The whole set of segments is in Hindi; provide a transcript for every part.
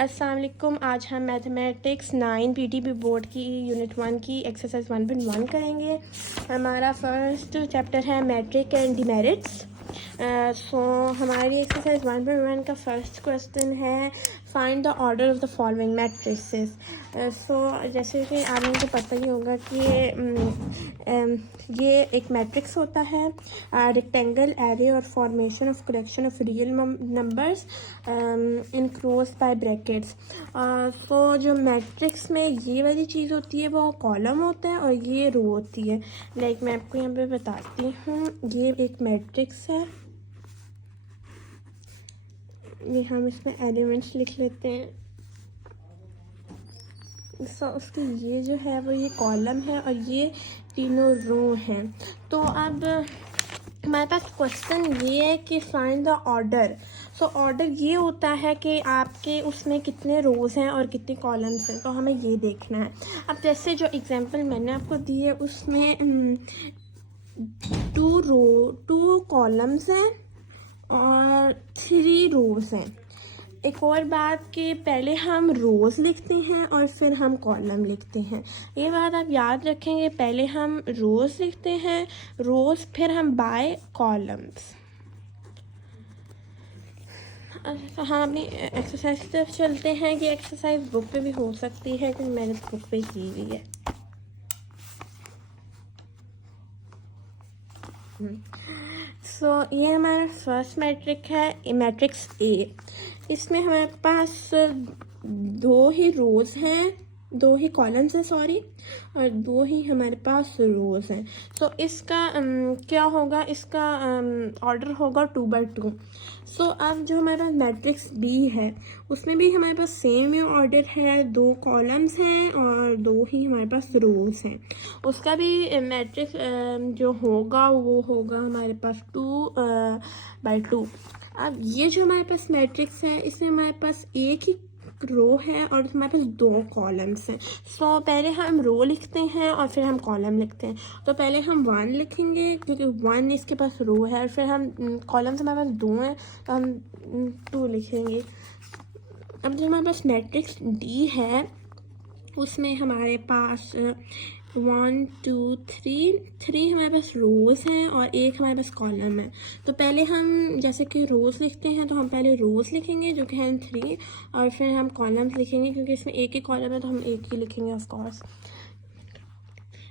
अस्सलाम वालेकुम। आज हम मैथमेटिक्स 9 पीटीबी बोर्ड की यूनिट 1 की एक्सरसाइज 1.1 करेंगे। हमारा फर्स्ट चैप्टर है मैट्रिक एंड डिमेरिट्स। हमारी एक्सरसाइज 1.1 का फर्स्ट क्वेश्चन है find the order of the following matrices. जैसे कि आप लोगों को पता ही होगा कि ये एक मैट्रिक्स होता है, रेक्टेंगल एरे और formation of collection of real numbers enclosed bye brackets. जो मैट्रिक्स में ये वाली चीज़ होती है वो कॉलम होता है और ये रो होती है। लाइक मैं आपको यहाँ पे बताती हूँ, ये एक मैट्रिक्स है, ये हम इसमें एलिमेंट्स लिख लेते हैं। उसकी ये जो है वो ये कॉलम है और ये तीनों रो हैं। तो अब हमारे पास क्वेश्चन ये है कि फाइंड द ऑर्डर। ऑर्डर ये होता है कि आपके उसमें कितने रोज़ हैं और कितने कॉलम्स हैं, तो हमें ये देखना है। अब जैसे जो एग्जांपल मैंने आपको दी है उसमें 2 कॉलम्स हैं और 3 रोज़ हैं। एक और बात कि पहले हम रोज़ लिखते हैं और फिर हम कॉलम लिखते हैं, ये बात आप याद रखेंगे। पहले हम रोज़ लिखते हैं, रोज़, फिर हम बाय कॉलम्स। तो हम अपनी एक्सरसाइज की तरफ चलते हैं कि एक्सरसाइज बुक पे भी हो सकती है, क्योंकि मैंने बुक पे की हुई है। ये हमारा फर्स्ट मैट्रिक है, मैट्रिक्स ए। इसमें हमारे पास 2 ही रोज़ हैं, 2 ही कॉलम्स हैं सॉरी, और 2 ही हमारे पास रोज़ हैं। इसका क्या होगा, इसका ऑर्डर होगा 2 by 2। अब जो हमारा मैट्रिक्स बी है उसमें भी हमारे पास सेम ही ऑर्डर है, 2 कॉलम्स हैं और 2 ही हमारे पास रोज़ हैं। उसका भी मैट्रिक्स जो होगा वो होगा हमारे पास 2 by 2। अब ये जो हमारे पास मैट्रिक्स है इसमें हमारे पास एक ही रो है और हमारे पास 2 कॉलम्स हैं। पहले हम रो लिखते हैं और फिर हम कॉलम लिखते हैं। तो पहले हम 1 लिखेंगे क्योंकि 1 इसके पास रो है, और फिर हम कॉलम्स हमारे पास 2 हैं तो हम 2 लिखेंगे। अब जो हमारे पास मैट्रिक्स डी है उसमें हमारे पास 1 2 3 हमारे पास रोज़ हैं और एक हमारे पास कॉलम है। तो पहले हम जैसे कि रोज़ लिखते हैं तो हम पहले रोज़ लिखेंगे जो कि है 3, और फिर हम कॉलम्स लिखेंगे क्योंकि इसमें एक ही कॉलम है तो हम एक ही लिखेंगे ऑफ कोर्स।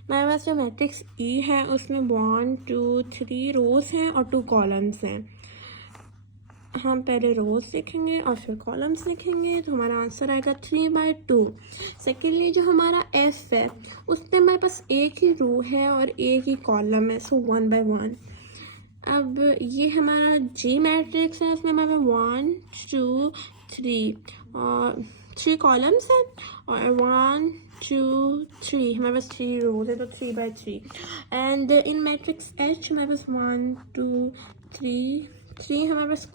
हमारे पास जो मैट्रिक्स ई है उसमें 1 2 3 रोज़ हैं और 2 कॉलम्स हैं। हम पहले रोज़ लिखेंगे और फिर कॉलम्स लिखेंगे, तो हमारा आंसर आएगा 3 by 2। सेकेंडली जो हमारा एफ है उस पर हमारे पास एक ही रो है और एक ही कॉलम है, 1 by 1। अब ये हमारा जी मैट्रिक्स है, उसमें हमारे 1 2 3 और 3 कॉलम्स हैं और 1 2 3 हमारे पास 3 रोज है, तो 3 by 3। And in matrix H हमारे पास 1 2 3 हमारे पास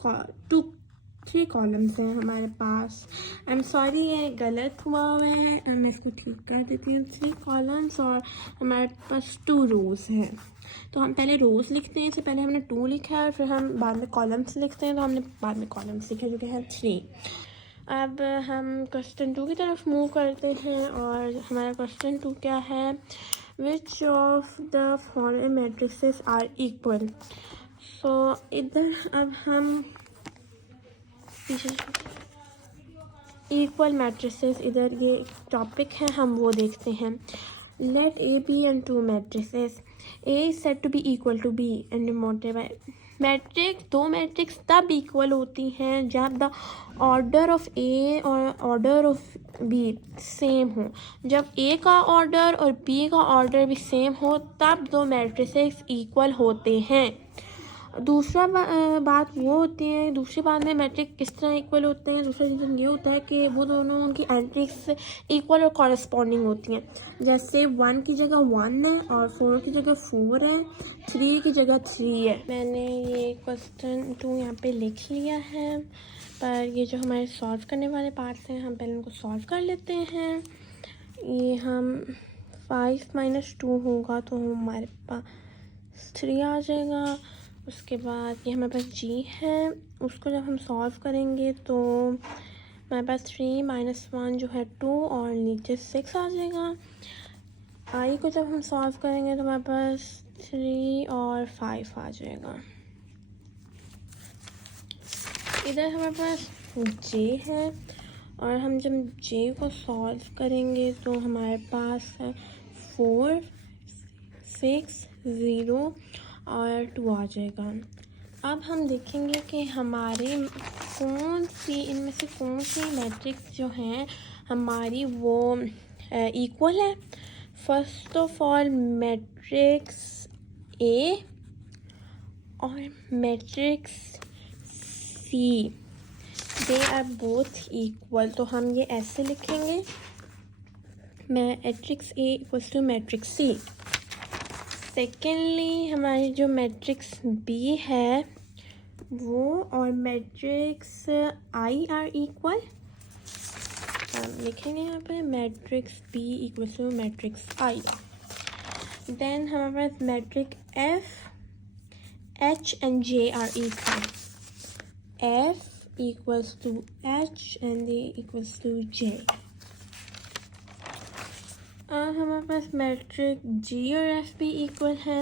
3 कॉलम्स हैं हमारे पास। आई एम सॉरी ये गलत हुआ है, मैं इसको ठीक कर देती हूँ। 3 कॉलम्स और हमारे पास 2 रोज़ हैं। तो हम पहले रोज़ लिखते हैं, इससे पहले हमने 2 लिखा है और फिर हम बाद में कॉलम्स लिखते हैं, तो हमने बाद में कॉलम्स लिखे जो कि है 3। अब हम क्वेश्चन 2 की तरफ मूव करते हैं और हमारा क्वेश्चन 2 क्या है, which of the following matrices are equal. इधर अब हम इक्वल मैट्रिसेस, इधर ये टॉपिक है हम वो देखते हैं। Let A B and 2 matrices, A is said to be equal to B and denoted by. Matrix 2 matrix तब इक्वल होती हैं जब द ऑर्डर ऑफ ए और ऑर्डर ऑफ बी सेम हो। जब ए का ऑर्डर और बी का ऑर्डर भी सेम हो तब 2 मैट्रिसेस इक्वल होते हैं। दूसरा बात वो होती है, दूसरी बात में मैट्रिक किस तरह इक्वल होते हैं, दूसरा रीज़न ये होता है कि वो दोनों उनकी एंट्रीज इक्वल और कॉरेस्पॉन्डिंग होती हैं। जैसे 1 की जगह 1 है और 4 की जगह 4 है, 3 की जगह 3 है। मैंने ये क्वेश्चन 2 यहाँ पे लिख लिया है, पर ये जो हमारे सॉल्व करने वाले पार्ट्स हैं हम पहले उनको सॉल्व कर लेते हैं। ये हम 5 - 2 होगा तो हमारे पास 3 आ जाएगा। उसके बाद ये हमारे पास जी है, उसको जब हम सॉल्व करेंगे तो हमारे पास 3 माइनस 1 जो है 2 और नीचे 6 आ जाएगा। आई को जब हम सॉल्व करेंगे तो हमारे पास 3 और 5 आ जाएगा। इधर हमारे पास जे है और हम जब जे को सॉल्व करेंगे तो हमारे पास है 4, 6, 0 और 2 आ जाएगा। अब हम देखेंगे कि हमारे इनमें से कौन सी मैट्रिक्स जो हैं हमारी वो इक्वल है। First of all matrix A और matrix C, they are both equal. तो हम ये ऐसे लिखेंगे, matrix A equals to matrix C. Secondly हमारी जो मैट्रिक्स बी है वो और मैट्रिक्स आई आर इक्वल। हम लिखेंगे यहाँ पे matrix B equals to matrix I. Then हमारे पास matrix F, H and J are equal. F equals to H and A equals to J। हमारे पास मैट्रिक्स G और F भी इक्वल है।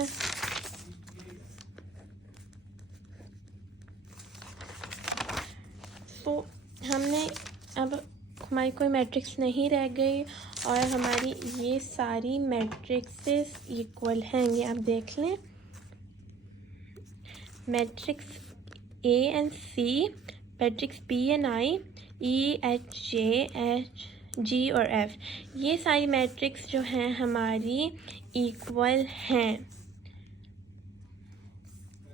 तो हमने अब हमारी कोई मैट्रिक्स नहीं रह गई और हमारी ये सारी मैट्रिक्सेस इक्वल हैं। ये आप देख लें, matrix A and C, matrix P and I, E H J H G और F, ये सारी मैट्रिक्स जो हैं हमारी इक्वल हैं।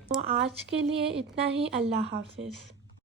तो आज के लिए इतना ही। अल्लाह हाफिज़।